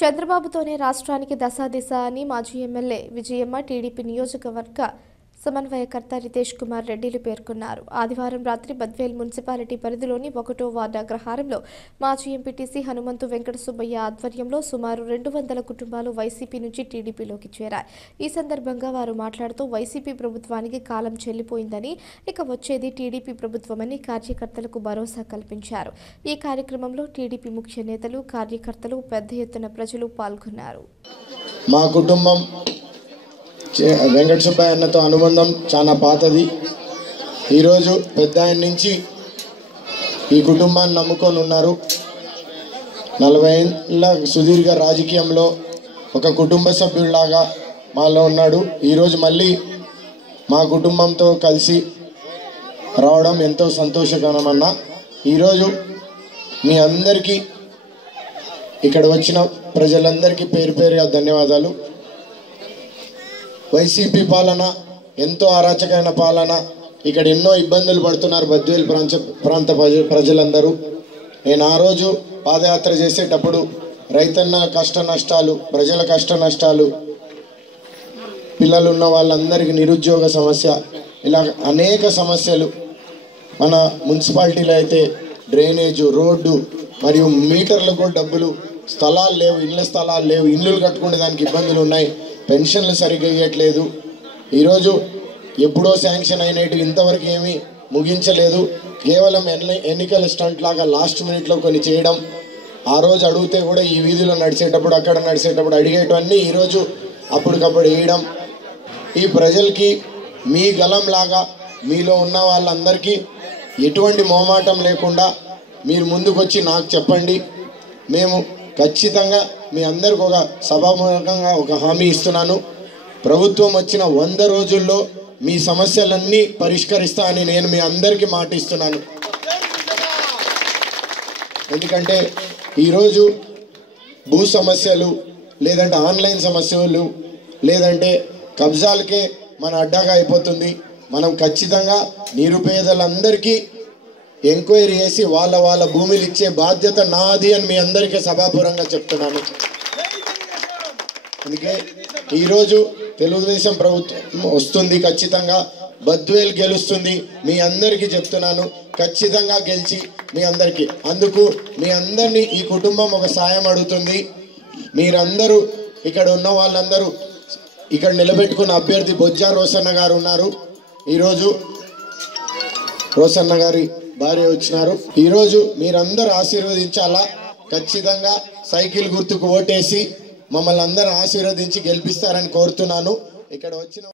చంద్రబాబుతోనే రాష్ట్రానికి దశాదిశ అని మాజీ ఎమ్మెల్యే విజయమ్మ టీడీపీ నియోజకవర్గ సమన్వయకర్త రితేష్ కుమార్ రెడ్డిలు పేర్కొన్నారు. ఆదివారం రాత్రి బద్వేల్ మున్సిపాలిటీ పరిధిలోని 1వ వార్డు అగ్రహారంలో మాజీ ఎంపీటీసీ హనుమంతు వెంకట సుబ్బయ్య ఆధ్వర్యంలో సుమారు 200 కుటుంబాలు వైసీపీ నుంచి టీడీపీలోకి చేరాయి. ఈ సందర్భంగా వారు మాట్లాడుతూ వైసీపీ ప్రభుత్వానికి కాలం చెల్లిపోయిందని, ఇక వచ్చేది టీడీపీ ప్రభుత్వమని కార్యకర్తలకు భరోసా కల్పించారు. ఈ కార్యక్రమంలో టీడీపీ ముఖ్య నేతలు, కార్యకర్తలు పెద్ద ఎత్తున ప్రజలు పాల్గొన్నారు. మా కుటుంబం వెంకట సుబ్బయ్య అన్నతో అనుబంధం చాలా పాతది. ఈరోజు పెద్ద ఆయన నుంచి ఈ కుటుంబాన్ని నమ్ముకొని ఉన్నారు. 40 ఏళ్ళ సుదీర్ఘ రాజకీయంలో ఒక కుటుంబ సభ్యుడిలాగా మాలో ఉన్నాడు. ఈరోజు మళ్ళీ మా కుటుంబంతో కలిసి రావడం ఎంతో సంతోషకరమన్న. ఈరోజు మీ అందరికీ ఇక్కడ వచ్చిన ప్రజలందరికీ పేరు పేరుగా ధన్యవాదాలు. వైసీపీ పాలన ఎంతో అరాచకమైన పాలన. ఇక్కడ ఎన్నో ఇబ్బందులు పడుతున్నారు బద్వేల్ ప్రాంత ప్రజలందరూ. నేను ఆ రోజు పాదయాత్ర చేసేటప్పుడు రైతన్న కష్ట నష్టాలు, ప్రజల కష్ట నష్టాలు, పిల్లలు ఉన్న వాళ్ళందరికీ నిరుద్యోగ సమస్య, ఇలా అనేక సమస్యలు. మన మున్సిపాలిటీలో అయితే డ్రైనేజు, రోడ్డు మరియు మీటర్లకు కూడా డబ్బులు, స్థలాలు లేవు, ఇళ్ళ స్థలాలు లేవు, ఇల్లులు కట్టుకునే దానికి ఇబ్బందులు ఉన్నాయి, పెన్షన్లు సరిగ్గా ఇవ్వట్లేదు. ఈరోజు ఎప్పుడో శాంక్షన్ అయినట్టు ఇంతవరకు ఏమీ ముగించలేదు. కేవలం ఎన్నికల స్టంట్ లాగా లాస్ట్ మినిట్లో కొన్ని చేయడం. ఆ రోజు అడిగితే కూడా ఈ వీధిలో నడిచేటప్పుడు, అక్కడ నడిచేటప్పుడు అడిగేటవన్నీ ఈరోజు అప్పటికప్పుడు వేయడం. ఈ ప్రజలకి మీ గలంలాగా మీలో ఉన్న వాళ్ళందరికీ ఎటువంటి మొహమాటం లేకుండా మీరు ముందుకొచ్చి నాకు చెప్పండి. మేము ఖచ్చితంగా మీ అందరికి ఒక సభాముఖంగా ఒక హామీ ఇస్తున్నాను. ప్రభుత్వం వచ్చిన 100 రోజుల్లో మీ సమస్యలన్నీ పరిష్కరిస్తా అని నేను మీ అందరికీ మాట ఇస్తున్నాను. ఎందుకంటే ఈరోజు భూ సమస్యలు, లేదంటే ఆన్లైన్ సమస్యలు, లేదంటే కబ్జాలకే మన అడ్డాగా అయిపోతుంది. మనం ఖచ్చితంగా నిరుపేదలందరికీ ఎంక్వైరీ చేసి వాళ్ళ భూమిలు ఇచ్చే బాధ్యత నాది అని మీ అందరికీ సభాపూర్వంగా చెప్తున్నాను. అందుకే ఈరోజు తెలుగుదేశం ప్రభుత్వం వస్తుంది, ఖచ్చితంగా బద్వేల్ గెలుస్తుంది. మీ అందరికీ చెప్తున్నాను, ఖచ్చితంగా గెలిచి మీ అందరికీ. అందుకు మీ అందరినీ ఈ కుటుంబం ఒక సాయం అడుగుతుంది. మీరందరూ ఇక్కడ ఉన్న వాళ్ళందరూ ఇక్కడ నిలబెట్టుకున్న అభ్యర్థి బొజ్జా రోసన్న గారు ఉన్నారు. ఈరోజు రోసన్న గారి భార్య వచ్చినారు. ఈరోజు మీరందరూ ఆశీర్వదించాలా. ఖచ్చితంగా సైకిల్ గుర్తుకు ఓటేసి మమ్మల్ని అందరూ ఆశీర్వదించి గెలిపిస్తారని కోరుతున్నాను. ఇక్కడ వచ్చిన